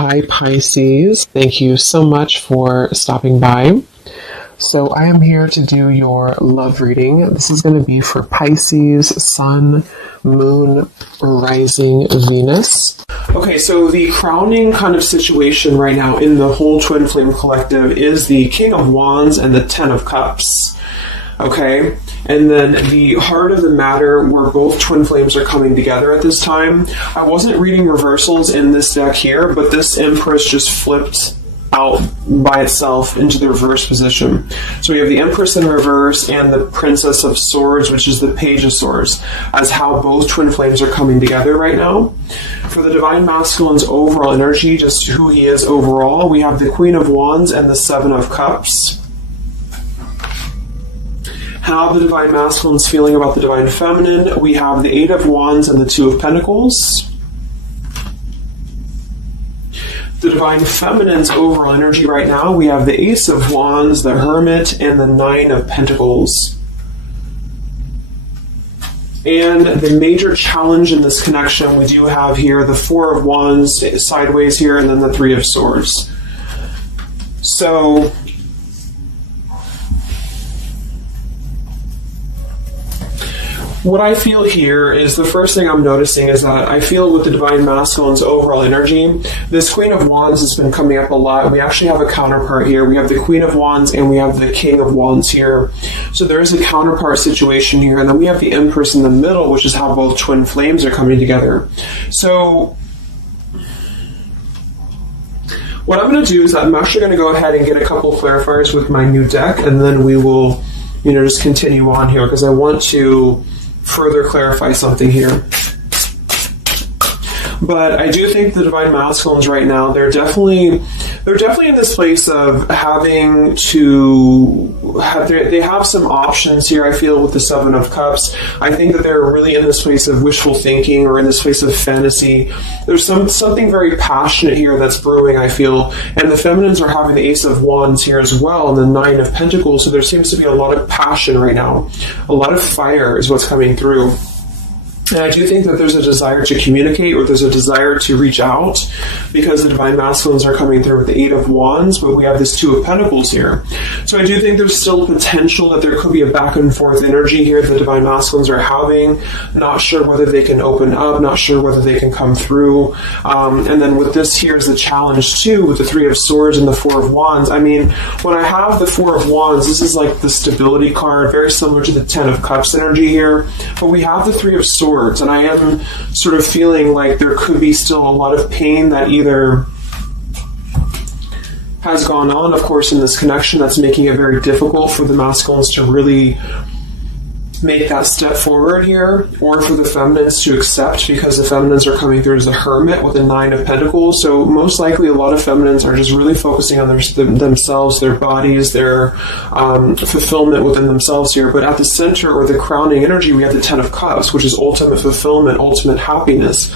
Hi Pisces, thank you so much for stopping by. So I am here to do your love reading. This is going to be for Pisces, Sun, Moon, Rising, Venus. Okay, so the crowning kind of situation right now in the whole Twin Flame Collective is the King of Wands and the Ten of Cups. Okay, and then the heart of the matter where both twin flames are coming together at this time. I wasn't reading reversals in this deck here, but this Empress just flipped out by itself into the reverse position. So we have the Empress in reverse and the Princess of Swords, which is the Page of Swords, as how both twin flames are coming together right now. For the Divine Masculine's overall energy, just who he is overall, we have the Queen of Wands and the Seven of Cups. How the Divine Masculine is feeling about the Divine Feminine, we have the Eight of Wands and the Two of Pentacles. The Divine Feminine's overall energy right now, we have the Ace of Wands, the Hermit, and the Nine of Pentacles. And the major challenge in this connection, we do have here the Four of Wands sideways here, and then the Three of Swords. So what I feel here is the first thing I'm noticing is that I feel with the Divine Masculine's overall energy, this Queen of Wands has been coming up a lot. We actually have a counterpart here. We have the Queen of Wands and we have the King of Wands here. So there is a counterpart situation here. And then we have the Empress in the middle, which is how both twin flames are coming together. So what I'm going to do is I'm actually going to go ahead and get a couple of clarifiers with my new deck, and then we will, just continue on here because I want to further clarify something here. But I do think the Divine Masculines right now, they're definitely in this place of having to have, they have some options here, I feel, with the Seven of Cups. I think that they're really in this place of wishful thinking or in this place of fantasy. There's something very passionate here that's brewing, I feel. And the Feminines are having the Ace of Wands here as well and the Nine of Pentacles. So there seems to be a lot of passion right now. A lot of fire is what's coming through. And I do think that there's a desire to communicate or there's a desire to reach out because the Divine Masculines are coming through with the Eight of Wands, but we have this Two of Pentacles here. So I do think there's still potential that there could be a back and forth energy here the Divine Masculines are having. Not sure whether they can open up, not sure whether they can come through. And then with this, here's the challenge too, with the Three of Swords and the Four of Wands. I mean, when I have the Four of Wands, this is like the stability card, very similar to the Ten of Cups energy here. But we have the Three of Swords. And I am sort of feeling like there could be still a lot of pain that either has gone on, of course, in this connection that's making it very difficult for the masculines to really make that step forward here, or for the feminines to accept, because the feminines are coming through as a Hermit with the Nine of Pentacles. So most likely a lot of feminines are just really focusing on themselves, their bodies, their fulfillment within themselves here. But at the center, or the crowning energy, we have the Ten of Cups, which is ultimate fulfillment, ultimate happiness.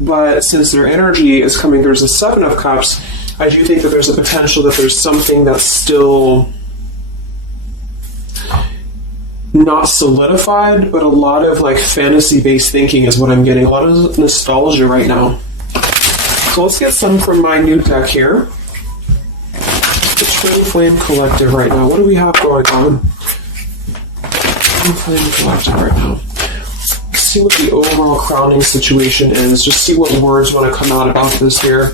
But since their energy is coming through as the Seven of Cups, I do think that there's a potential that there's something that's still not solidified, but a lot of like fantasy-based thinking is what I'm getting. A lot of nostalgia right now. So let's get some from my new deck here. The Twin Flame Collective right now. What do we have going on? Twin Flame Collective right now. Let's see what the overall crowning situation is. Just see what words want to come out about this here.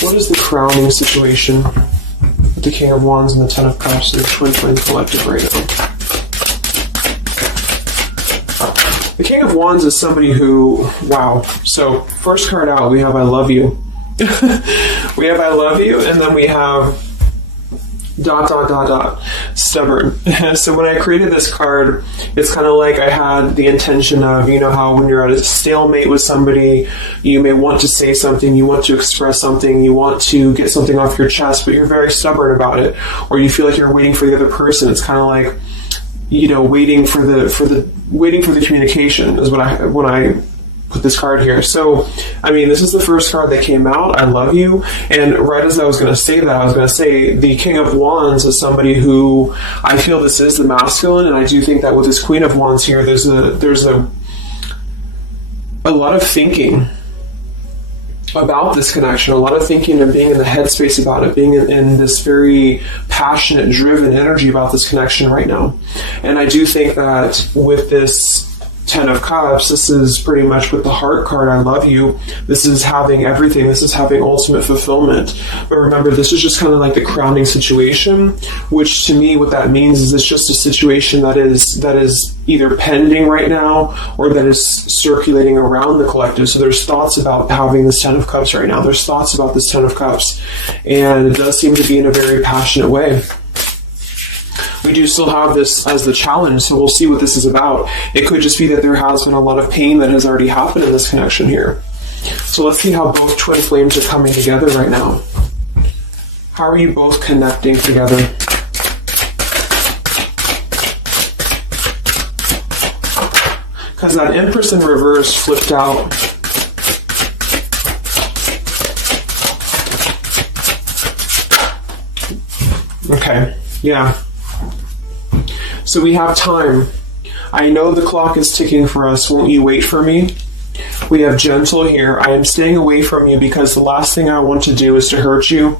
What is the crowning situation with the King of Wands and the Ten of Cups and the Twin Flame Collective right now? The King of Wands is somebody who, wow. So first card out, we have I love you. We have I love you, and then we have ... stubborn. So when I created this card, it's kind of like I had the intention of, how when you're at a stalemate with somebody, you may want to say something, you want to express something, you want to get something off your chest, but you're very stubborn about it, or you feel like you're waiting for the other person. It's kind of like, waiting for the communication is when I put this card here. So, I mean, this is the first card that came out, I love you. And right as I was going to say that, I was going to say the King of Wands is somebody who I feel this is the masculine. And I do think that with this Queen of Wands here, there's a lot of thinking about this connection, a lot of thinking and being in the headspace about it, being in this very passionate, driven energy about this connection right now. And I do think that with this Ten of Cups, this is pretty much with the heart card, I love you. This is having everything. This is having ultimate fulfillment. But remember, this is just kind of like the crowning situation, which to me, what that means is it's just a situation that is either pending right now or that is circulating around the collective. So there's thoughts about having this Ten of Cups right now. There's thoughts about this Ten of Cups. And it does seem to be in a very passionate way. We do still have this as the challenge, so we'll see what this is about. It could just be that there has been a lot of pain that has already happened in this connection here. So let's see how both twin flames are coming together right now. How are you both connecting together? Because that Empress in reverse flipped out. Okay, yeah. So we have time. I know the clock is ticking for us. Won't you wait for me? We have gentle here. I am staying away from you because the last thing I want to do is to hurt you.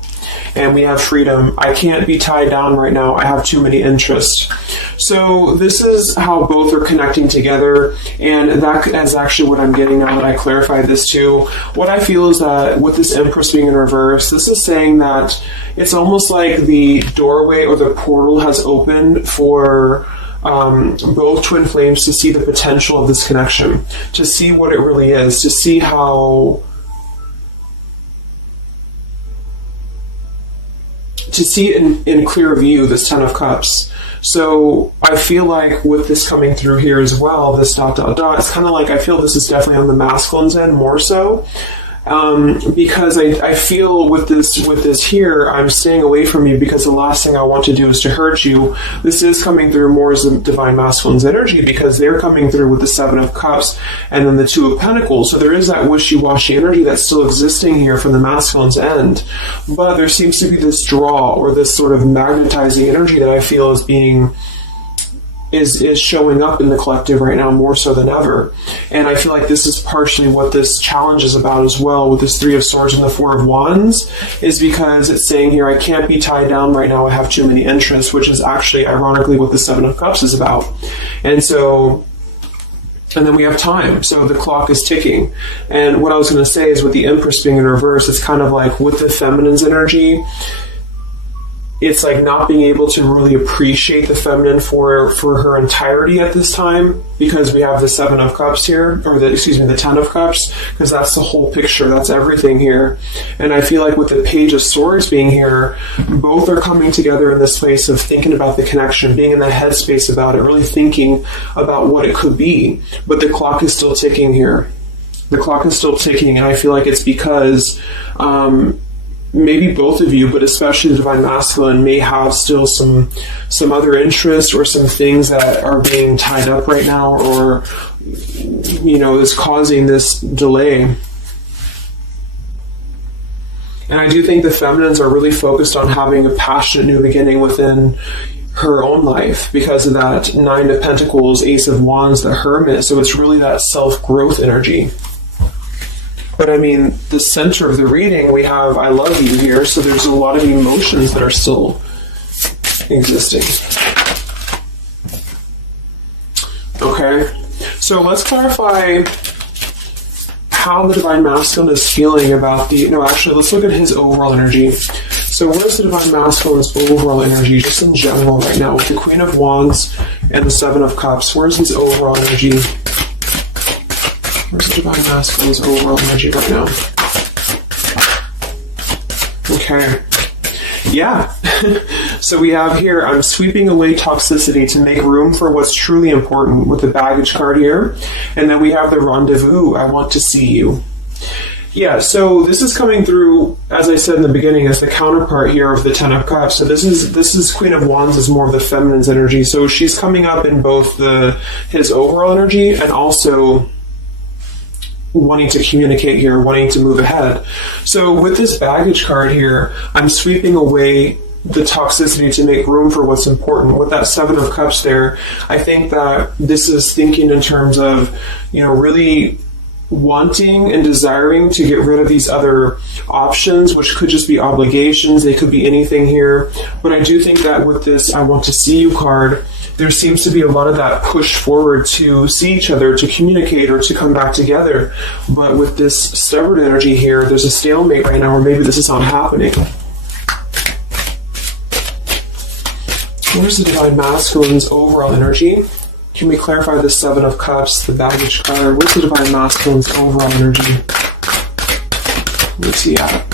And we have freedom. I can't be tied down right now. I have too many interests. So this is how both are connecting together. And that is actually what I'm getting now that I clarified this too. What I feel is that with this Empress being in reverse, this is saying that it's almost like the doorway or the portal has opened for both twin flames to see the potential of this connection, to see what it really is, to see how... to see it in clear view, this Ten of Cups. So I feel like with this coming through here as well, this ... it's kind of like I feel this is definitely on the masculine's end more so. Because I feel with this here, I'm staying away from you because the last thing I want to do is to hurt you. This is coming through more as the Divine Masculine's energy because they're coming through with the Seven of Cups and then the Two of Pentacles. So there is that wishy-washy energy that's still existing here from the masculine's end. But there seems to be this draw or this sort of magnetizing energy that I feel is being... is showing up in the collective right now more so than ever. And I feel like this is partially what this challenge is about as well with this Three of Swords and the Four of Wands, is because it's saying here, I can't be tied down right now, I have too many interests, which is actually ironically what the Seven of Cups is about. And so... and then we have time, so the clock is ticking. And what I was going to say is with the Empress being in reverse, it's kind of like with the feminine's energy, it's like not being able to really appreciate the feminine for her entirety at this time because we have the Seven of Cups here, or the Ten of Cups, because that's the whole picture, that's everything here. And I feel like with the Page of Swords being here, both are coming together in this place of thinking about the connection, being in the headspace about it, really thinking about what it could be. But the clock is still ticking here. The clock is still ticking, and I feel like it's because maybe both of you, but especially the Divine Masculine, may have still some other interests or some things that are being tied up right now, or is causing this delay. And I do think the feminines are really focused on having a passionate new beginning within her own life because of that Nine of Pentacles, Ace of Wands, the Hermit. So it's really that self-growth energy. But I mean, the center of the reading, we have I love you here, so there's a lot of emotions that are still existing. Okay, so let's clarify how the Divine Masculine is feeling about let's look at his overall energy. So where's the Divine Masculine's overall energy, just in general right now, with the Queen of Wands and the Seven of Cups? Where's his overall energy? Where's the Divine Masculine's overall energy right now? Okay. Yeah. So we have here, I'm sweeping away toxicity to make room for what's truly important with the baggage card here. And then we have the rendezvous, I want to see you. Yeah, so this is coming through, as I said in the beginning, as the counterpart here of the Ten of Cups. So this is Queen of Wands is more of the feminine's energy. So she's coming up in both his overall energy and also wanting to communicate here, wanting to move ahead. So with this baggage card here, I'm sweeping away the toxicity to make room for what's important. With that Seven of Cups there, I think that this is thinking in terms of, really wanting and desiring to get rid of these other options, which could just be obligations. They could be anything here. But I do think that with this I want to see you card, there seems to be a lot of that push forward to see each other, to communicate, or to come back together. But with this stubborn energy here, there's a stalemate right now, or maybe this is not happening. Where's the Divine Masculine's overall energy? Can we clarify the Seven of Cups, the baggage card? What's the Divine Masculine's overall energy? Where's he at?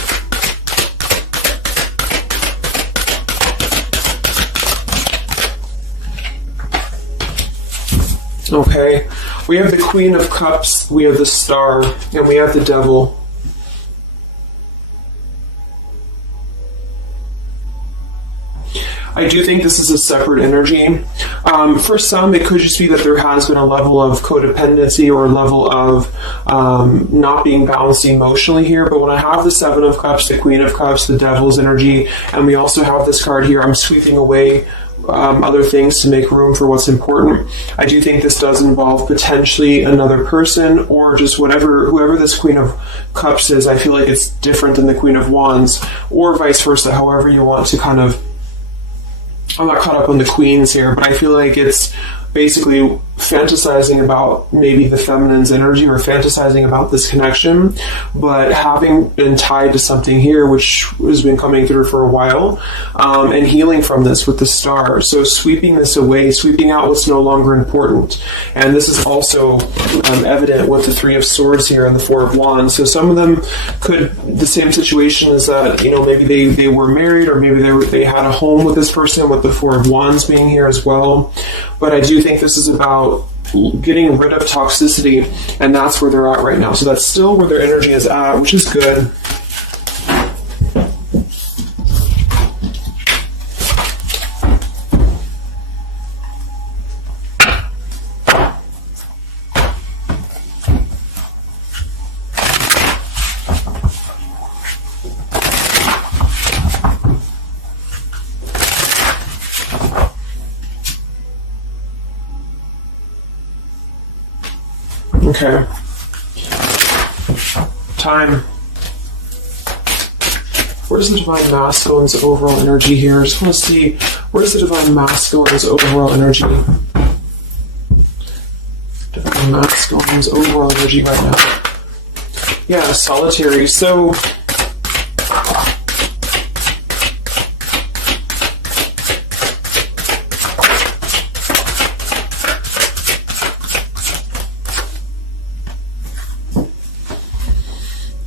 Okay, we have the Queen of Cups, we have the Star, and we have the Devil. I do think this is a separate energy. For some, it could just be that there has been a level of codependency or a level of not being balanced emotionally here. But when I have the Seven of Cups, the Queen of Cups, the Devil's energy, and we also have this card here, I'm sweeping away other things to make room for what's important. I do think this does involve potentially another person, or just whoever this Queen of Cups is. I feel like it's different than the Queen of Wands, or vice versa, however you want to kind of. I'm not caught up on the queens here, but I feel like it's basically fantasizing about maybe the feminine's energy, or fantasizing about this connection, but having been tied to something here which has been coming through for a while, and healing from this with the Star. So sweeping this away, sweeping out what's no longer important. And this is also evident with the Three of Swords here and the Four of Wands. So some of them could, the same situation is that, you know, maybe they were married, or maybe they had a home with this person, with the Four of Wands being here as well. But I do think this is about getting rid of toxicity, and that's where they're at right now. So that's still where their energy is at, which is good. Okay. Time. Where's the Divine Masculine's overall energy here? I just want to see, where's the Divine Masculine's overall energy? Divine Masculine's overall energy right now. Yeah, solitary. So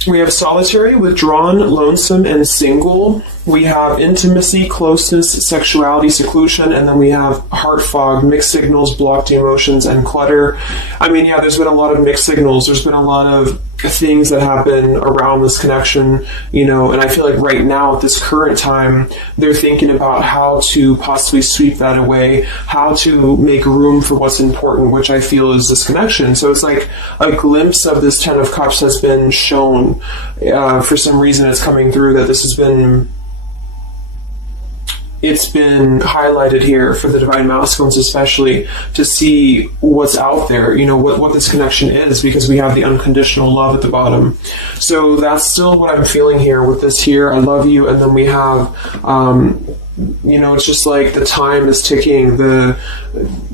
we have solitary, withdrawn, lonesome, and single. We have intimacy, closeness, sexuality, seclusion, and then we have heart fog, mixed signals, blocked emotions, and clutter. I mean, yeah, there's been a lot of mixed signals. There's been a lot of things that have been around this connection, you know, and I feel like right now at this current time, they're thinking about how to possibly sweep that away, how to make room for what's important, which I feel is this connection. So it's like a glimpse of this Ten of Cups has been shown. For some reason it's coming through that this has been, it's been highlighted here for the Divine Masculines, especially to see what's out there, you know, what this connection is, because we have the unconditional love at the bottom. So that's still what I'm feeling here with this here. I love you. And then we have, you know, it's just like the time is ticking.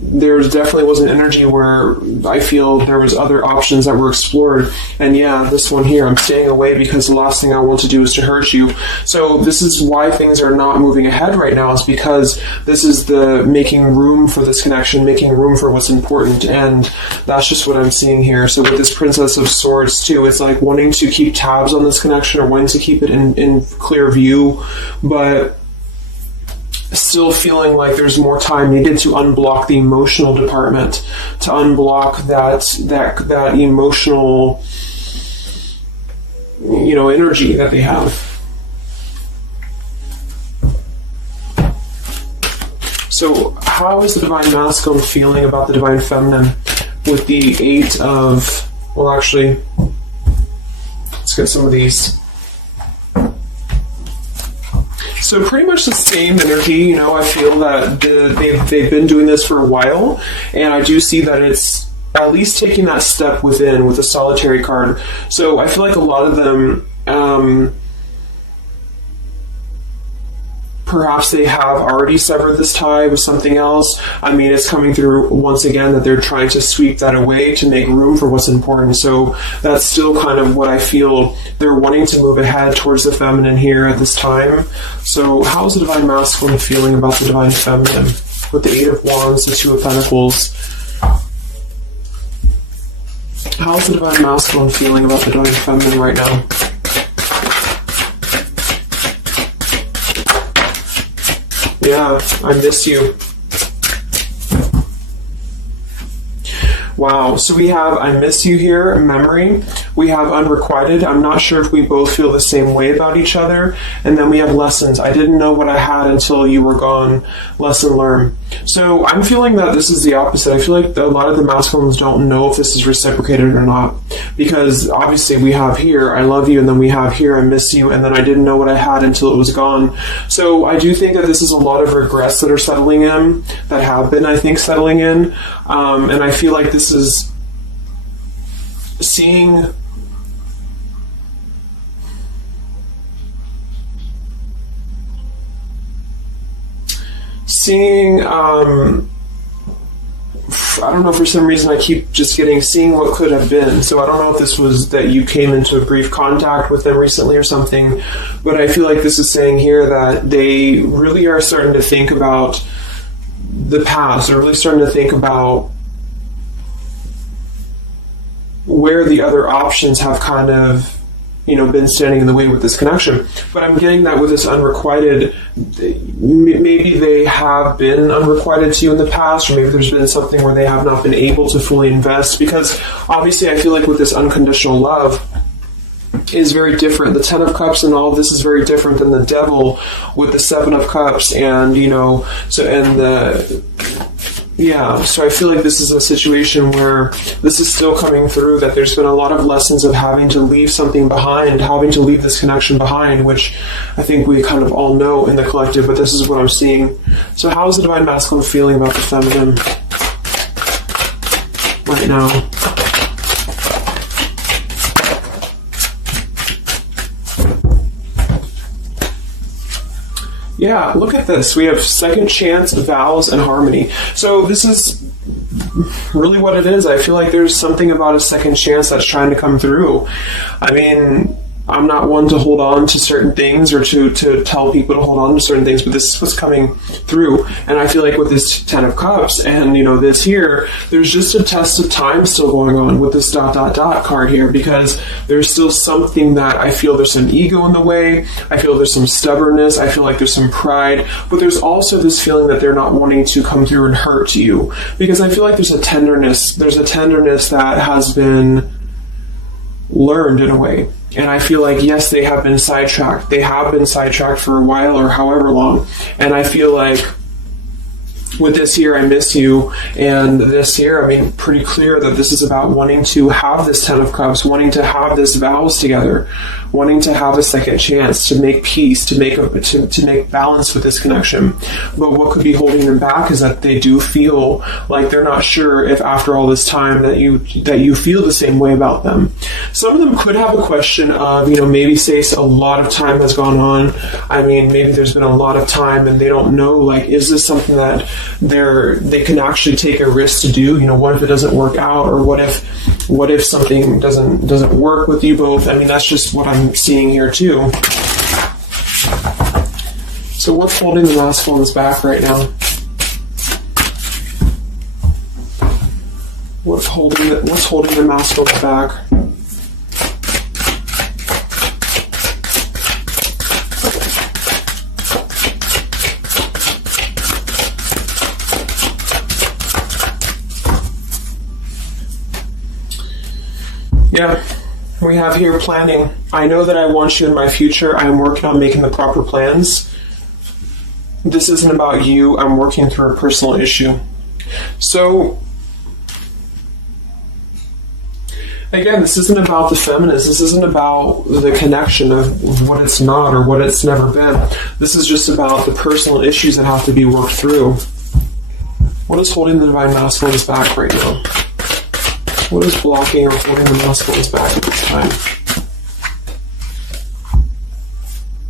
There definitely was an energy where I feel there was other options that were explored. And yeah, this one here, I'm staying away because the last thing I want to do is to hurt you. So this is why things are not moving ahead right now, is because this is the making room for this connection, making room for what's important. And that's just what I'm seeing here. So with this Princess of Swords too, it's like wanting to keep tabs on this connection, or wanting to keep it in clear view, but still feeling like there's more time needed to unblock the emotional department, to unblock that emotional, you know, energy that they have. So how is the Divine Masculine feeling about the Divine Feminine with the Eight of, well, actually, let's get some of these. So pretty much the same energy, you know. I feel that they've been doing this for a while, and I do see that it's at least taking that step within with the Solitary card. So I feel like a lot of them, perhaps they have already severed this tie with something else. I mean, it's coming through once again that they're trying to sweep that away to make room for what's important. So that's still kind of what I feel. They're wanting to move ahead towards the feminine here at this time. So how's the Divine Masculine feeling about the Divine Feminine? With the Eight of Wands, the Two of Pentacles. How's the Divine Masculine feeling about the Divine Feminine right now? Yeah, I miss you. Wow, so we have I miss you here, memory. We have unrequited. I'm not sure if we both feel the same way about each other. And then we have lessons. I didn't know what I had until you were gone. Lesson learned. So I'm feeling that this is the opposite. I feel like a lot of the masculines don't know if this is reciprocated or not. Because obviously we have here, I love you, and then we have here, I miss you, and then I didn't know what I had until it was gone. So I do think that this is a lot of regrets that are settling in, that have been, I think, settling in. And I feel like this is seeing I don't know, for some reason I keep just seeing what could have been. So I don't know if this was that you came into a brief contact with them recently or something, but I feel like this is saying here that they really are starting to think about the past. They're really starting to think about where the other options have kind of, been standing in the way with this connection. But I'm getting that with this unrequited, maybe they have been unrequited to you in the past, or maybe there's been something where they have not been able to fully invest, because obviously I feel like with this unconditional love is very different. The Ten of Cups and all of this is very different than the Devil with the Seven of Cups, and so I feel like this is a situation where this is still coming through, that there's been a lot of lessons of having to leave something behind, having to leave this connection behind, which I think we kind of all know in the collective, but this is what I'm seeing. So how is the Divine Masculine feeling about the feminine right now? Yeah, look at this. We have second chance, vows, and harmony. So this is really what it is. I feel like there's something about a second chance that's trying to come through. I mean, I'm not one to hold on to certain things or to tell people to hold on to certain things, but this is what's coming through. And I feel like with this Ten of Cups and, this here, there's just a test of time still going on with this ... card here, because there's still something that I feel there's some ego in the way. I feel there's some stubbornness. I feel like there's some pride, but there's also this feeling that they're not wanting to come through and hurt you, because I feel like there's a tenderness that has been learned in a way. And I feel like, yes, they have been sidetracked. They have been sidetracked for a while or however long. And I feel like with this here, I miss you, and this here, I mean, pretty clear that this is about wanting to have this Ten of Cups, wanting to have this vows together, wanting to have a second chance to make peace, to make balance with this connection. But what could be holding them back is that they do feel like they're not sure if after all this time that you feel the same way about them. Some of them could have a question of, maybe say a lot of time has gone on. I mean, maybe there's been a lot of time and they don't know, like, is this something that they can actually take a risk to do? What if it doesn't work out, or what if something doesn't work with you both? I mean, that's just what I'm seeing here too. So what's holding the masculines back right now? What's holding the masculines back? Yeah, we have here planning. I know that I want you in my future. I am working on making the proper plans. This isn't about you. I'm working through a personal issue. So, again, this isn't about the feminist. This isn't about the connection of what it's not or what it's never been. This is just about the personal issues that have to be worked through. What is holding the Divine Masculines back right now? What is blocking or holding the masculines back at this time?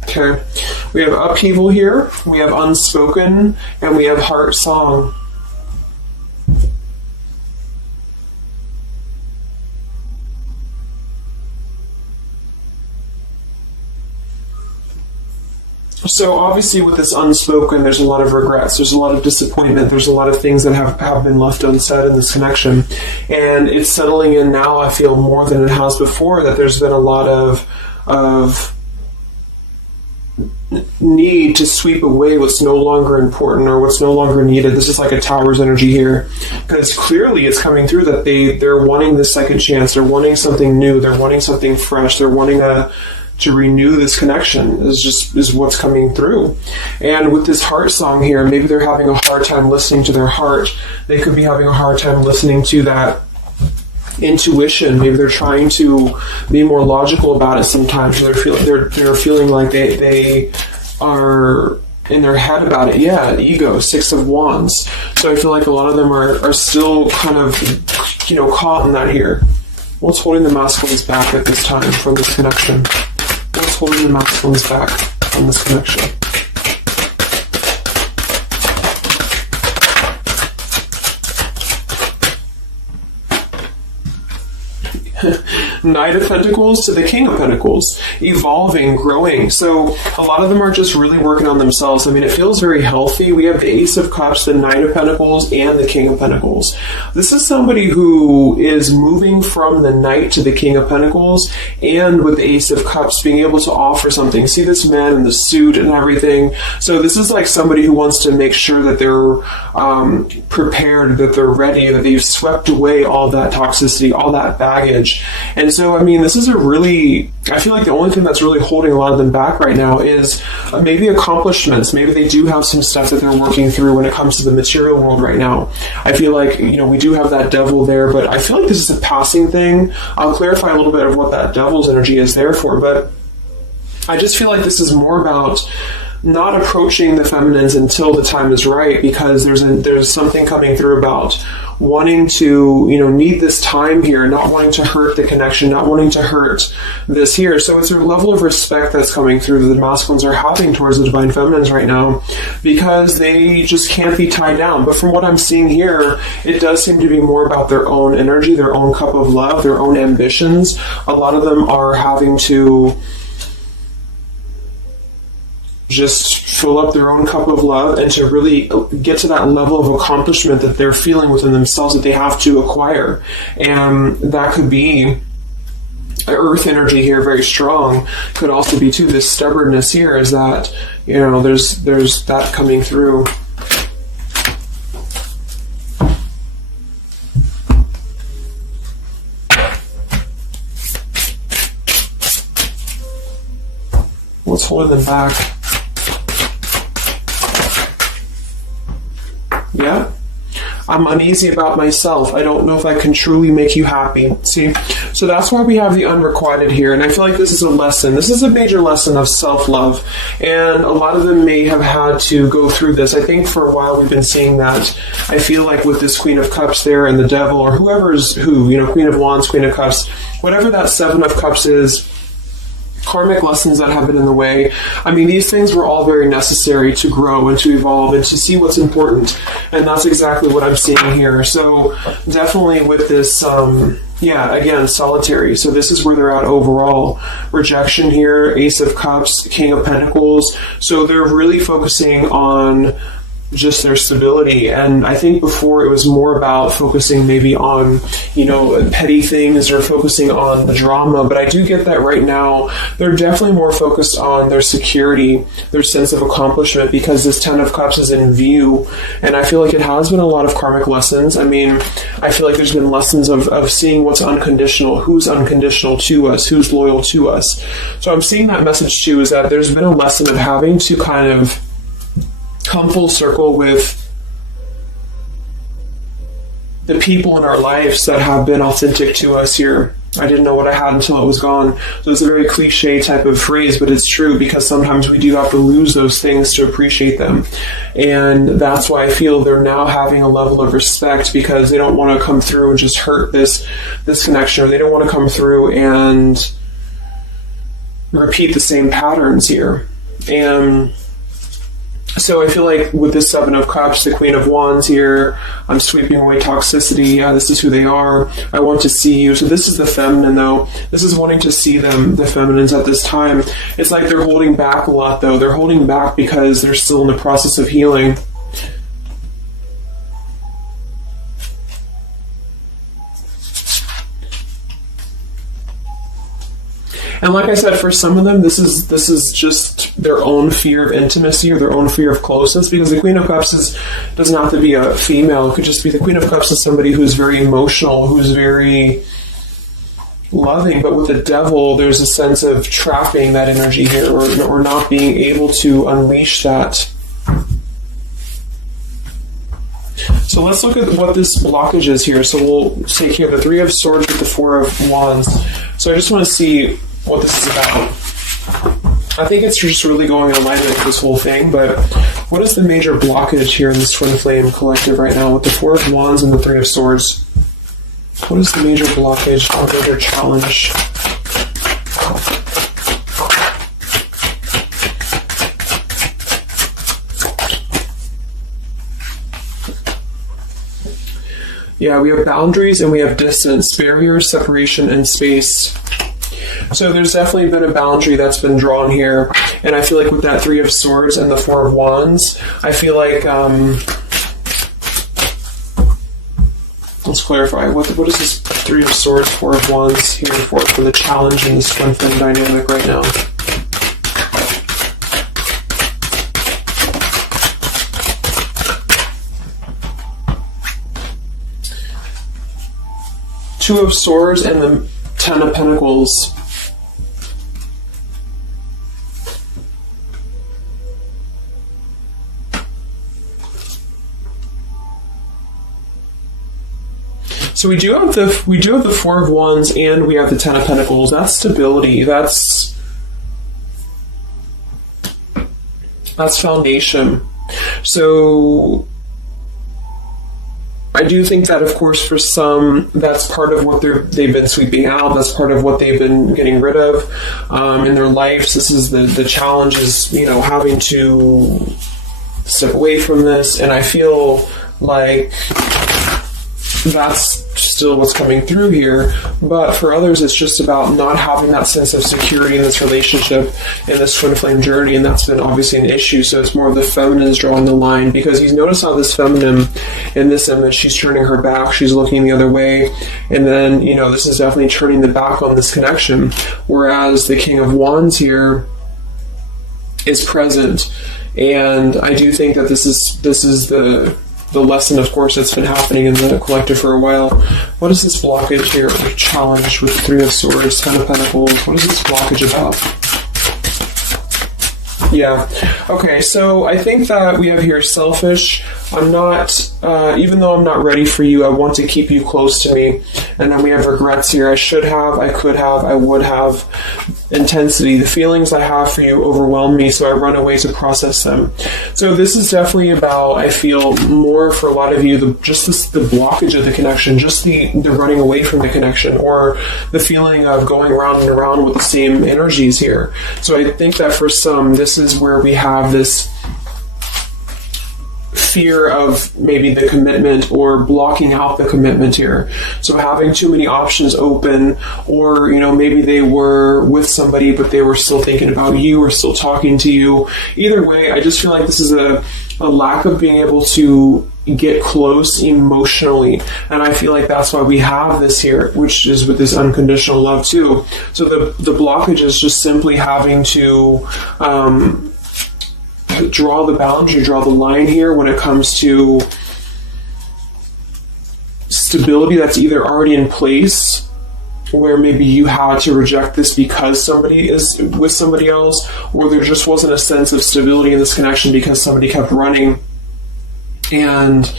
Okay, we have upheaval here, we have unspoken, and we have heart song. So obviously with this unspoken, there's a lot of regrets, there's a lot of disappointment, there's a lot of things that have been left unsaid in this connection. And it's settling in now, I feel, more than it has before, that there's been a lot of need to sweep away what's no longer important or what's no longer needed. This is like a Tower's energy here, because clearly it's coming through that they're wanting this second chance, they're wanting something new, they're wanting something fresh, they're wanting to renew this connection is what's coming through. And with this heart song here, maybe they're having a hard time listening to their heart. They could be having a hard time listening to that intuition. Maybe they're trying to be more logical about it sometimes. They're feeling like they are in their head about it. Yeah, ego, 6 of Wands. So I feel like a lot of them are still kind of, caught in that here. What's holding the masculines back at this time from this connection? What's holding the masculines back from this connection? Knight of Pentacles to the King of Pentacles, evolving, growing. So a lot of them are just really working on themselves. I mean, it feels very healthy. We have the Ace of Cups, the Knight of Pentacles, and the King of Pentacles. This is somebody who is moving from the Knight to the King of Pentacles, and with the Ace of Cups, being able to offer something. See this man in the suit and everything. So this is like somebody who wants to make sure that they're prepared, that they're ready, that they've swept away all that toxicity, all that baggage. And so, I mean, this is I feel like the only thing that's really holding a lot of them back right now is maybe accomplishments. Maybe they do have some stuff that they're working through when it comes to the material world right now. I feel like, we do have that devil there, but I feel like this is a passing thing. I'll clarify a little bit of what that devil's energy is there for, but I just feel like this is more about not approaching the feminines until the time is right, because there's something coming through about wanting to, need this time here, not wanting to hurt the connection, not wanting to hurt this here. So it's a level of respect that's coming through that the masculines are having towards the divine feminines right now, because they just can't be tied down. But from what I'm seeing here, it does seem to be more about their own energy, their own cup of love, their own ambitions. A lot of them are having to just fill up their own cup of love and to really get to that level of accomplishment that they're feeling within themselves that they have to acquire. And that could be earth energy here, very strong. Could also be too this stubbornness here, is that there's that coming through. What's holding them back? Yeah, I'm uneasy about myself. I don't know if I can truly make you happy. See, so that's why we have the unrequited here. And I feel like this is a lesson. This is a major lesson of self-love. And a lot of them may have had to go through this. I think for a while we've been seeing that. I feel like with this Queen of Cups there and the Devil, or whoever's who, Queen of Wands, Queen of Cups, whatever that Seven of Cups is, karmic lessons that have been in the way. I mean, these things were all very necessary to grow and to evolve and to see what's important. And that's exactly what I'm seeing here. So definitely with this, again, solitary. So this is where they're at overall. Rejection here, Ace of Cups, King of Pentacles. So they're really focusing on just their stability. And I think before it was more about focusing maybe on, petty things or focusing on the drama. But I do get that right now they're definitely more focused on their security, their sense of accomplishment, because this Ten of Cups is in view. And I feel like it has been a lot of karmic lessons. I mean, I feel like there's been lessons of seeing what's unconditional, who's unconditional to us, who's loyal to us. So I'm seeing that message too, is that there's been a lesson of having to kind of come full circle with the people in our lives that have been authentic to us here. I didn't know what I had until it was gone. So it's a very cliche type of phrase, but it's true, because sometimes we do have to lose those things to appreciate them. And that's why I feel they're now having a level of respect, because they don't want to come through and just hurt this connection, or they don't want to come through and repeat the same patterns here. And so I feel like with this Seven of Cups, the Queen of Wands here, I'm sweeping away toxicity. This is who they are. I want to see you. So this is the feminine, though. This is wanting to see them, the feminines, at this time. It's like they're holding back a lot, though. They're holding back because they're still in the process of healing. And like I said, for some of them, this is just their own fear of intimacy, or their own fear of closeness, because the Queen of Cups doesn't have to be a female. It could just be the Queen of Cups is somebody who's very emotional, who's very loving. But with the Devil, there's a sense of trapping that energy here, or not being able to unleash that. So let's look at what this blockage is here. So we'll take here the Three of Swords with the Four of Wands. So I just want to see what this is about. I think it's just really going in alignment with this whole thing, but what is the major blockage here in this Twin Flame collective right now with the Four of Wands and the Three of Swords? What is the major blockage or major challenge? Yeah, we have boundaries and we have distance, barriers, separation, and space. So there's definitely been a boundary that's been drawn here. And I feel like with that Three of Swords and the Four of Wands, I feel like, let's clarify, what is this Three of Swords, Four of Wands here for the challenge in this Twin Flame dynamic right now? Two of Swords and the Ten of Pentacles. So we do have the Four of Wands and we have the Ten of Pentacles. That's stability. That's foundation. So I do think that, of course, for some, that's part of what they've been sweeping out. That's part of what they've been getting rid of in their lives. This is the challenge is, having to step away from this. And I feel like that's still what's coming through here. But for others, it's just about not having that sense of security in this relationship, in this Twin Flame journey, and that's been obviously an issue. So it's more of the feminines drawing the line, because you notice how this feminine in this image, she's turning her back, she's looking the other way, and then, this is definitely turning the back on this connection, whereas the King of Wands here is present. And I do think that this is the lesson, of course, that's been happening in the collective for a while. What is this blockage here, or challenge with Three of Swords, Ten of Pentacles? What is this blockage about? Yeah. Okay, so I think that we have here selfish. I'm not, even though I'm not ready for you, I want to keep you close to me. And then we have regrets here. I should have, I could have, I would have. Intensity. The feelings I have for you overwhelm me, so I run away to process them. So this is definitely about, I feel, more for a lot of you, the blockage of the connection, just the running away from the connection, or the feeling of going around and around with the same energies here. So I think that for some, this is where we have this fear of maybe the commitment, or blocking out the commitment here. So having too many options open, or maybe they were with somebody but they were still thinking about you or still talking to you. Either way, I just feel like this is a lack of being able to get close emotionally, and I feel like that's why we have this here, which is with this unconditional love too. So the blockage is just simply having to draw the boundary, draw the line here when it comes to stability that's either already in place, where maybe you had to reject this because somebody is with somebody else, or there just wasn't a sense of stability in this connection because somebody kept running. And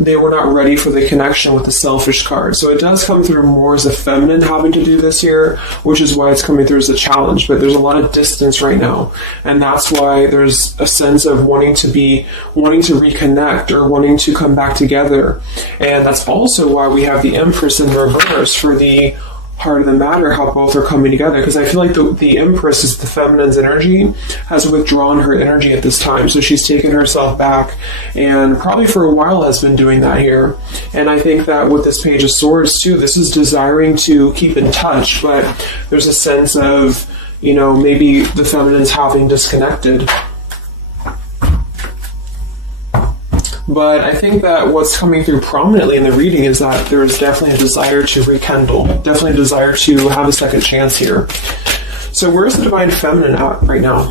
they were not ready for the connection with the selfish card. So it does come through more as a feminine having to do this here, which is why it's coming through as a challenge. But there's a lot of distance right now. And that's why there's a sense of wanting to reconnect or wanting to come back together. And that's also why we have the Empress in reverse for the heart of the matter, how both are coming together, because I feel like the Empress is the feminine's energy, has withdrawn her energy at this time, so she's taken herself back, and probably for a while has been doing that here. And I think that with this Page of Swords too, this is desiring to keep in touch, but there's a sense of, you know, maybe the feminine's having disconnected. But I think that what's coming through prominently in the reading is that there's definitely a desire to rekindle, definitely a desire to have a second chance here. So where's the Divine Feminine at right now?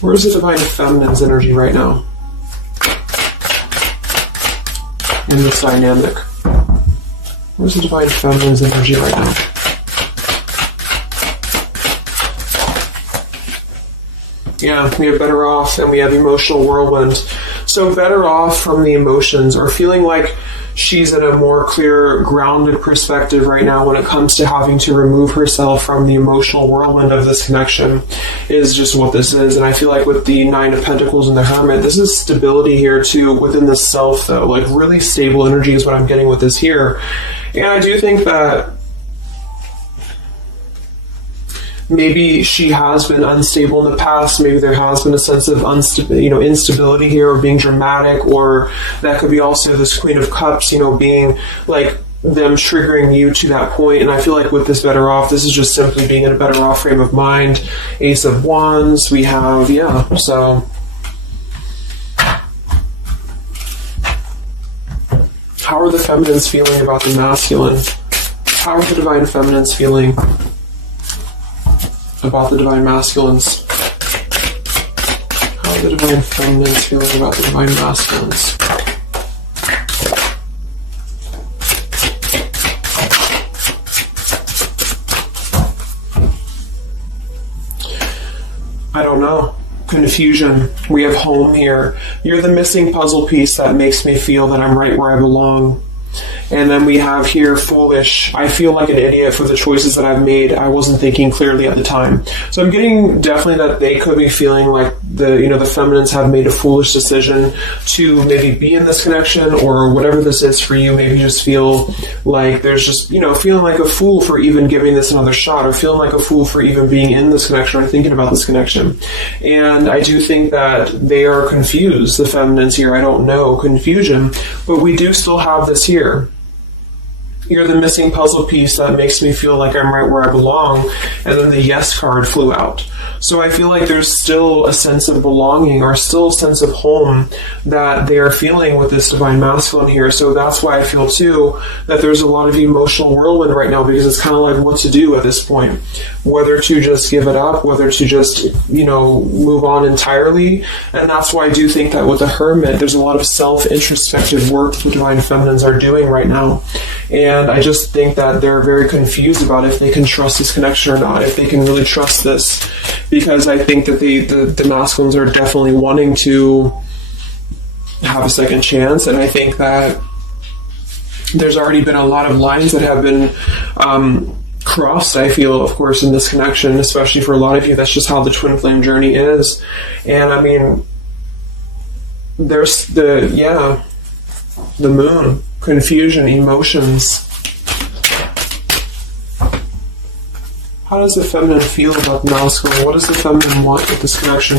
Where's the Divine Feminine's energy right now in this dynamic? Where's the Divine Feminine's energy right now? Yeah, we have better off and we have emotional whirlwind. So better off from the emotions, or feeling like she's in a more clear, grounded perspective right now when it comes to having to remove herself from the emotional whirlwind of this connection, is just what this is. And I feel like with the Nine of Pentacles and the Hermit, this is stability here too within the self though. Like really stable energy is what I'm getting with this here. And I do think that maybe she has been unstable in the past. Maybe there has been a sense of instability here, or being dramatic, or that could be also this Queen of Cups, being like them triggering you to that point. And I feel like with this better off, this is just simply being in a better off frame of mind. Ace of Wands, we have, so how are the feminines feeling about the masculine? How are the Divine Feminines feeling about the Divine Masculines? How are the Divine Feminines feeling about the Divine Masculines? I don't know. Confusion. We have home here. You're the missing puzzle piece that makes me feel that I'm right where I belong. And then we have here foolish. I feel like an idiot for the choices that I've made. I wasn't thinking clearly at the time. So I'm getting definitely that they could be feeling like the feminines have made a foolish decision to maybe be in this connection, or whatever this is for you. Maybe just feel like there's just, feeling like a fool for even giving this another shot, or feeling like a fool for even being in this connection or thinking about this connection. And I do think that they are confused, the feminines here. I don't know, confusion, but we do still have this here. You're the missing puzzle piece that makes me feel like I'm right where I belong. And then the yes card flew out. So I feel like there's still a sense of belonging, or still a sense of home that they are feeling with this Divine Masculine here. So that's why I feel too that there's a lot of emotional whirlwind right now, because it's kind of like what to do at this point. Whether to just give it up, whether to just, move on entirely. And that's why I do think that with the Hermit, there's a lot of self-introspective work the Divine Feminines are doing right now. And I just think that they're very confused about if they can trust this connection or not, if they can really trust this. Because I think that the masculines are definitely wanting to have a second chance. And I think that there's already been a lot of lines that have been crossed, I feel, of course, in this connection, especially for a lot of you. That's just how the twin flame journey is. And I mean, there's the moon, confusion, emotions. How does the feminine feel about the masculine? What does the feminine want with this connection?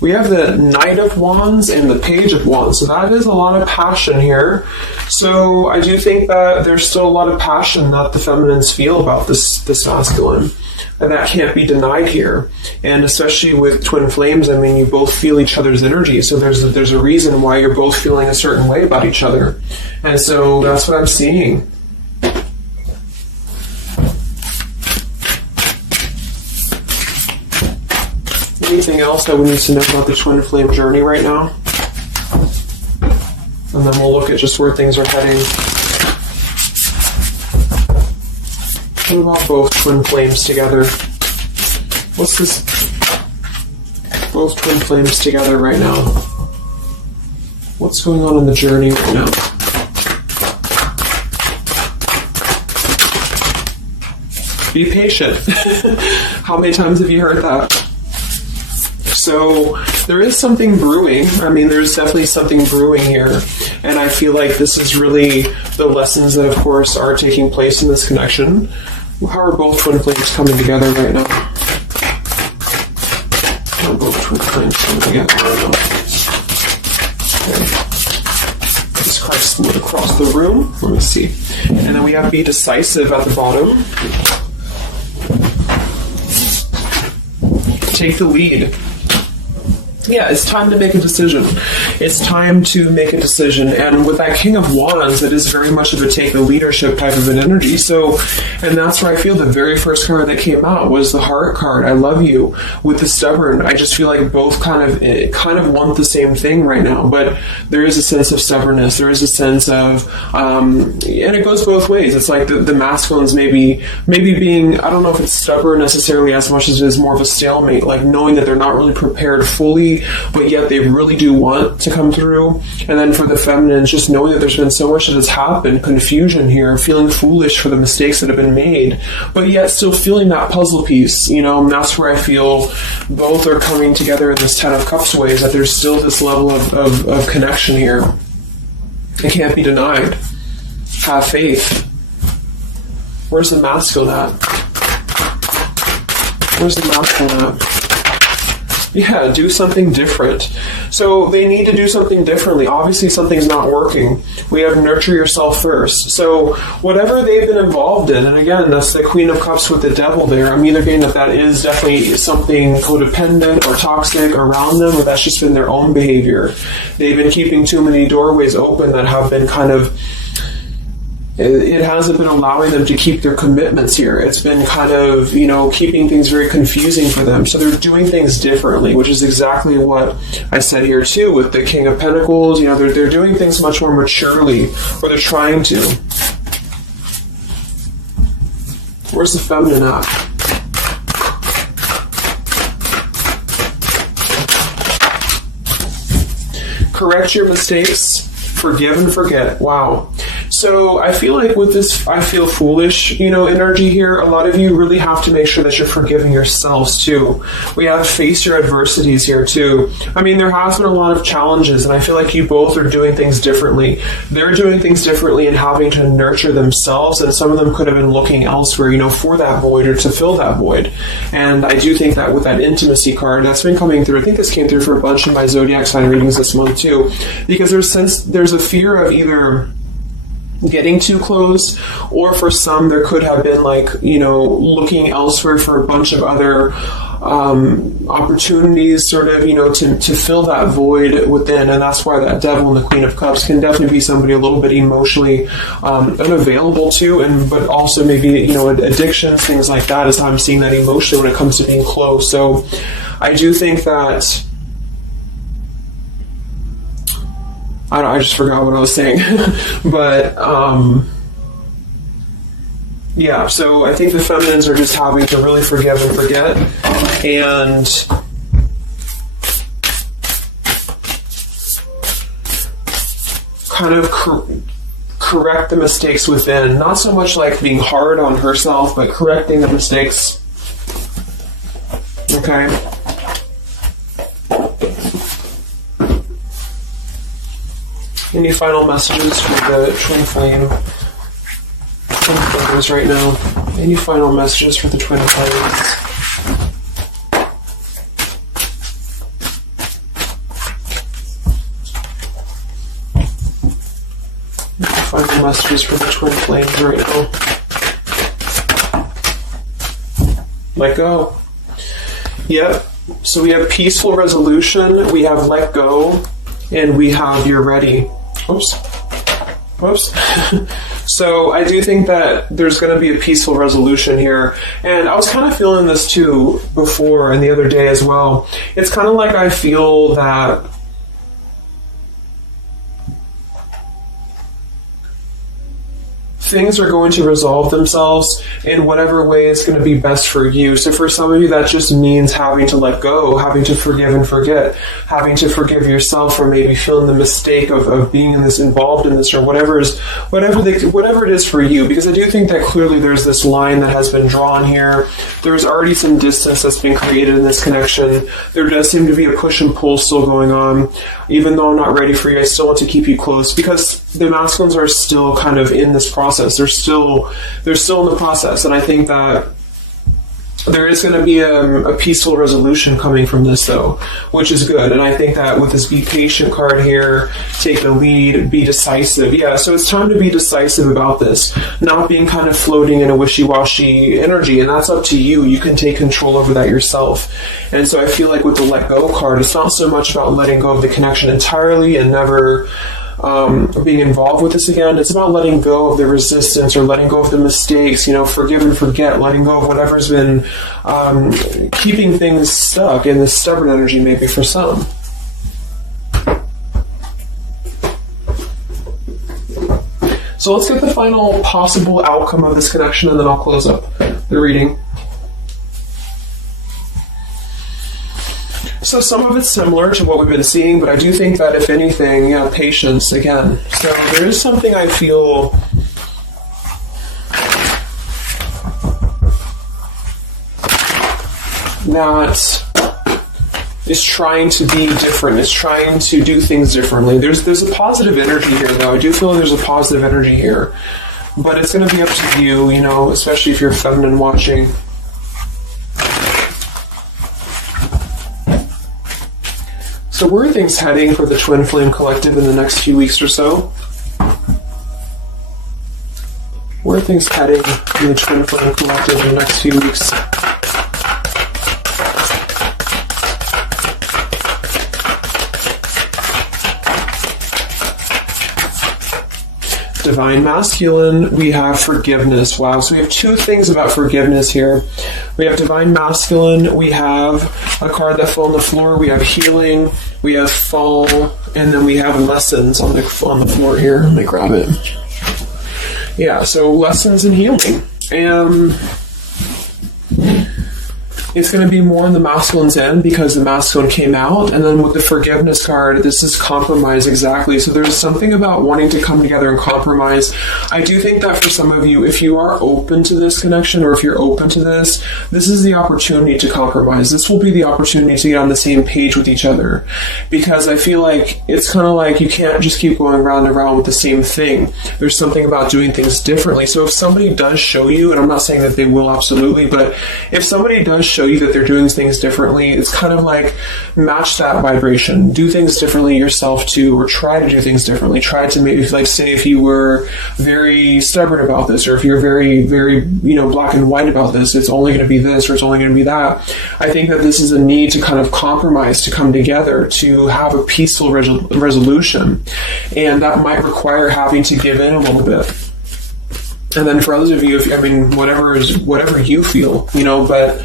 We have the Knight of Wands and the Page of Wands. So that is a lot of passion here. So I do think that there's still a lot of passion that the feminines feel about this masculine. And that can't be denied here. And especially with twin flames, I mean, you both feel each other's energy. So there's a reason why you're both feeling a certain way about each other. And so that's what I'm seeing. Anything else that we need to know about the twin flame journey right now? And then we'll look at just where things are heading. What about both twin flames together? What's this? Both twin flames together right now. What's going on in the journey right now? Be patient. How many times have you heard that? So there is something brewing. I mean, there's definitely something brewing here. And I feel like this is really the lessons that, of course, are taking place in this connection. How are both twin flames coming together right now? How are both twin flames coming together right now? Okay. Just kind of smooth across the room. Let me see. And then we have be decisive at the bottom. Take the lead. Yeah, it's time to make a decision. It's time to make a decision. And with that King of Wands, it is very much of a take the leadership type of an energy. So, and that's where I feel the very first card that came out was the Heart card. I love you. With the Stubborn, I just feel like both kind of want the same thing right now. But there is a sense of stubbornness. There is a sense of, and it goes both ways. It's like the masculines maybe being, I don't know if it's stubborn necessarily as much as it is more of a stalemate, like knowing that they're not really prepared fully, but yet they really do want to come through. And then for the feminines, just knowing that there's been so much that has happened, confusion here, feeling foolish for the mistakes that have been made, but yet still feeling that puzzle piece, you know. And that's where I feel both are coming together in this Ten of Cups ways, that there's still this level of connection here. It can't be denied. Have faith. Where's the masculine at? Where's the masculine at? Yeah, do something different. So they need to do something differently. Obviously, something's not working. We have nurture yourself first. So whatever they've been involved in, and again, that's the Queen of Cups with the Devil there. I'm either getting that is definitely something codependent or toxic around them, or that's just been their own behavior. They've been keeping too many doorways open that have been kind of, it hasn't been allowing them to keep their commitments here. It's been kind of, you know, keeping things very confusing for them. So they're doing things differently, which is exactly what I said here too with the King of Pentacles. You know, they're doing things much more maturely, or they're trying to. Where's the feminine at? Correct your mistakes, forgive and forget. Wow. So I feel like with this I feel foolish, you know, energy here, a lot of you really have to make sure that you're forgiving yourselves too. We have to face your adversities here too. I mean, there has been a lot of challenges, and I feel like you both are doing things differently. They're doing things differently and having to nurture themselves, and some of them could have been looking elsewhere, you know, for that void or to fill that void. And I do think that with that intimacy card, that's been coming through. I think this came through for a bunch of my zodiac sign readings this month too, because there's a fear of either getting too close, or for some there could have been like, you know, looking elsewhere for a bunch of other opportunities, sort of, you know, to fill that void within. And that's why that Devil and the Queen of Cups can definitely be somebody a little bit emotionally unavailable to, and but also maybe, you know, addictions, things like that is how I'm seeing that emotionally when it comes to being close. So I do think that I just forgot what I was saying. But, yeah, so I think the feminines are just having to really forgive and forget. And kind of correct the mistakes within. Not so much like being hard on herself, but correcting the mistakes. Okay? Any final messages for the twin flames right now? Any final messages for the twin flames? Any final messages for the twin flames right now? Let go. Yep. So we have peaceful resolution, we have let go, and we have you're ready. Whoops. So I do think that there's going to be a peaceful resolution here. And I was kind of feeling this too before and the other day as well. It's kind of like I feel that things are going to resolve themselves in whatever way is going to be best for you. So for some of you, that just means having to let go, having to forgive and forget, having to forgive yourself for maybe feeling the mistake of being in this, involved in this, or whatever it is for you. Because I do think that clearly there's this line that has been drawn here. There's already some distance that's been created in this connection. There does seem to be a push and pull still going on. Even though I'm not ready for you, I still want to keep you close, because the masculines are still kind of in this process. They're still in the process, and I think that there is going to be a peaceful resolution coming from this, though, which is good. And I think that with this be patient card here, take the lead, be decisive. Yeah, so it's time to be decisive about this, not being kind of floating in a wishy-washy energy, and that's up to you. You can take control over that yourself. And so I feel like with the let go card, it's not so much about letting go of the connection entirely and never being involved with this again. It's about letting go of the resistance, or letting go of the mistakes, forgive and forget, letting go of whatever's been keeping things stuck in this stubborn energy, maybe for some. So let's get the final possible outcome of this connection, and then I'll close up the reading. So some of it's similar to what we've been seeing, but I do think that if anything, patience again. So there is something I feel that is trying to be different. It's trying to do things differently. There's a positive energy here, though. I do feel there's a positive energy here, but it's going to be up to you, especially if you're feminine watching. So where are things heading for the Twin Flame Collective in the next few weeks or so? Where are things heading in the Twin Flame Collective in the next few weeks? Divine Masculine, we have forgiveness. Wow, so we have two things about forgiveness here. We have Divine Masculine, we have a card that fell on the floor, we have healing, we have fall, and then we have lessons on the floor here. Let me grab it. Yeah, so lessons and healing. It's going to be more on the masculine's end because the masculine came out, and then with the forgiveness card, this is compromise exactly. So there's something about wanting to come together and compromise. I do think that for some of you, if you are open to this connection, or if you're open to this is the opportunity to compromise. This will be the opportunity to get on the same page with each other, because I feel like it's kind of like you can't just keep going round and round with the same thing. There's something about doing things differently. So if somebody does show you, and I'm not saying that they will absolutely, but if somebody does show you that they're doing things differently, it's kind of like match that vibration. Do things differently yourself too, or try to do things differently. Try to maybe, like, say if you were very stubborn about this, or if you're very, very, black and white about this, it's only going to be this, or it's only going to be that. I think that this is a need to kind of compromise, to come together, to have a peaceful resolution. And that might require having to give in a little bit. And then for others of you, whatever you feel, but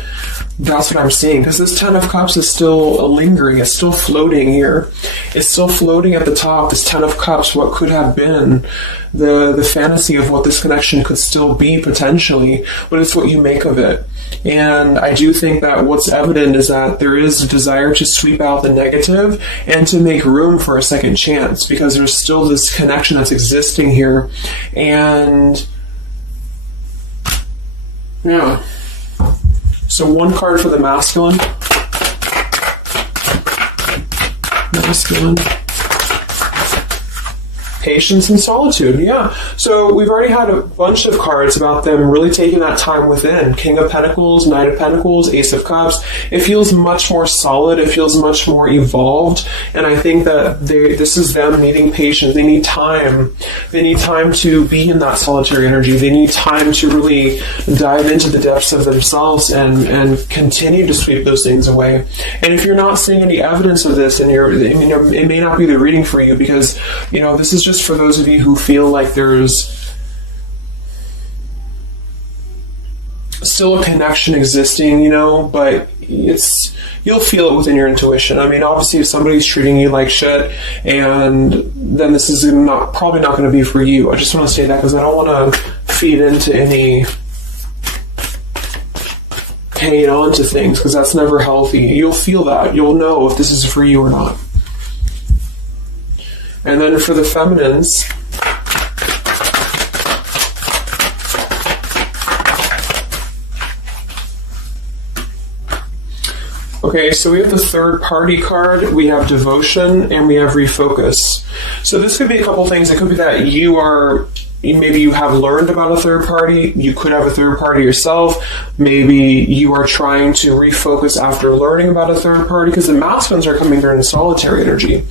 that's what I'm seeing, because this Ten of Cups is still lingering. It's still floating here. It's still floating at the top. This Ten of Cups, what could have been the fantasy of what this connection could still be potentially, but it's what you make of it. And I do think that what's evident is that there is a desire to sweep out the negative and to make room for a second chance, because there's still this connection that's existing here. And yeah. So one card for the masculine. Masculine. Patience and solitude, yeah. So we've already had a bunch of cards about them really taking that time within. King of Pentacles, Knight of Pentacles, Ace of Cups. It feels much more solid. It feels much more evolved. And I think that this is them needing patience. They need time. They need time to be in that solitary energy. They need time to really dive into the depths of themselves and continue to sweep those things away. And if you're not seeing any evidence of this, and it may not be the reading for you, because this is just for those of you who feel like there's still a connection existing, but you'll feel it within your intuition. I mean, obviously, if somebody's treating you like shit, and then this is probably not going to be for you. I just want to say that because I don't want to feed into any hanging on to things, because that's never healthy. You'll feel that. You'll know if this is for you or not. And then for the feminines, okay, so we have the third party card, we have devotion, and we have refocus. So this could be a couple things. It could be that maybe you have learned about a third party. You could have a third party yourself. Maybe you are trying to refocus after learning about a third party, because the masculines are coming through in solitary energy.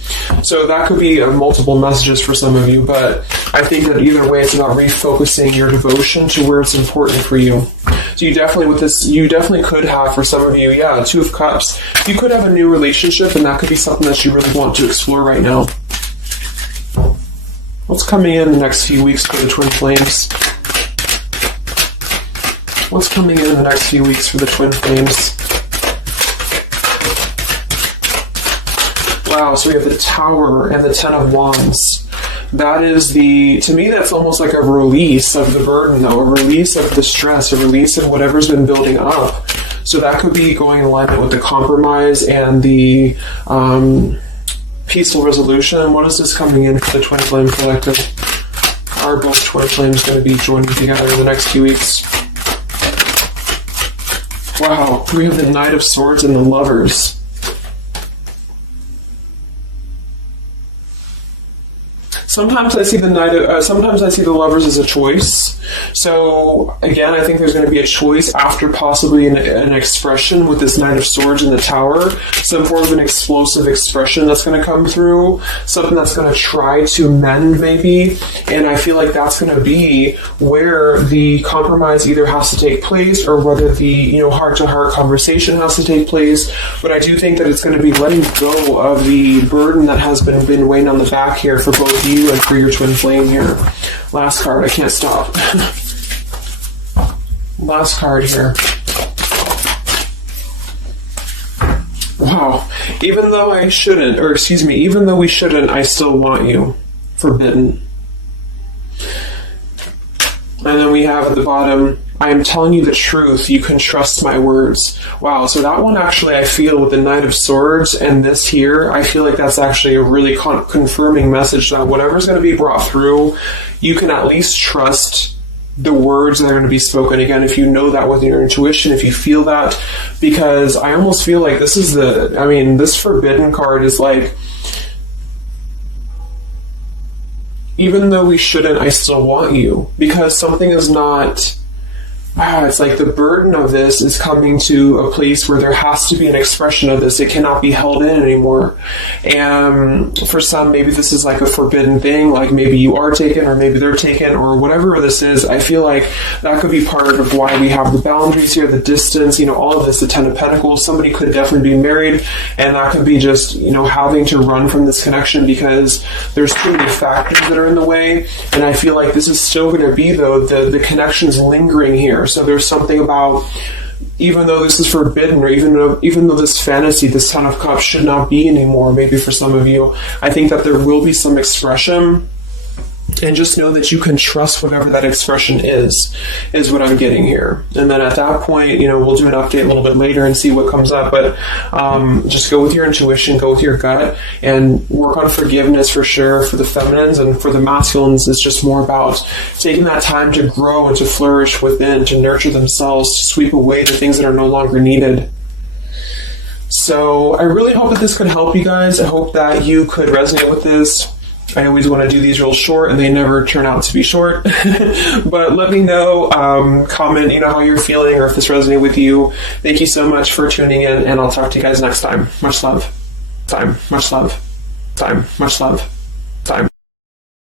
So that could be multiple messages for some of you, but I think that either way, it's about refocusing your devotion to where it's important for you. So you definitely could have, for some of you, Two of Cups. You could have a new relationship, and that could be something that you really want to explore right now. What's coming in the next few weeks for the twin flames? What's coming in the next few weeks for the twin flames? Wow, so we have the Tower and the Ten of Wands. That is to me, that's almost like a release of the burden, though, a release of the stress, a release of whatever's been building up. So that could be going in alignment with the compromise and the peaceful resolution. What is this coming in for the Twin Flame Collective? Are both Twin Flames going to be joining together in the next few weeks? Wow, we have the Knight of Swords and the Lovers. Sometimes I see the Lovers as a choice. So again, I think there's going to be a choice after possibly an expression with this Knight of Swords in the Tower, some form of an explosive expression that's going to come through, something that's going to try to mend maybe, and I feel like that's going to be where the compromise either has to take place or whether the heart-to-heart conversation has to take place. But I do think that it's going to be letting go of the burden that has been weighing on the back here for both you and for your twin flame here. Last card, I can't stop. Last card here. Wow. Even though we shouldn't, I still want you. Forbidden. And then we have at the bottom, I am telling you the truth, you can trust my words. Wow, so that one actually, I feel with the Knight of Swords and this here, I feel like that's actually a really confirming message that whatever's going to be brought through, you can at least trust the words that are going to be spoken. Again, if you know that with your intuition, if you feel that, because I almost feel like this Forbidden card is like, even though we shouldn't, I still want you. Because something is not... it's like the burden of this is coming to a place where there has to be an expression of this. It cannot be held in anymore. And for some, maybe this is like a forbidden thing, like maybe you are taken or maybe they're taken or whatever this is. I feel like that could be part of why we have the boundaries here, the distance, all of this, the Ten of Pentacles. Somebody could definitely be married, and that could be just, having to run from this connection because there's too many factors that are in the way. And I feel like this is still going to be, though, the connection's lingering here. So there's something about, even though this is forbidden, or even though this fantasy, this Ten of Cups should not be anymore, maybe for some of you, I think that there will be some expression, and just know that you can trust whatever that expression is what I'm getting here. And then at that point, we'll do an update a little bit later and see what comes up, but just go with your intuition, go with your gut, and work on forgiveness for sure for the feminines, and for the masculines, it's just more about taking that time to grow and to flourish within, to nurture themselves, to sweep away the things that are no longer needed. So I really hope that this could help you guys. I hope that you could resonate with this. I always want to do these real short, and they never turn out to be short. But let me know, comment, how you're feeling, or if this resonated with you. Thank you so much for tuning in, and I'll talk to you guys next time. Much love. Much love. Much love.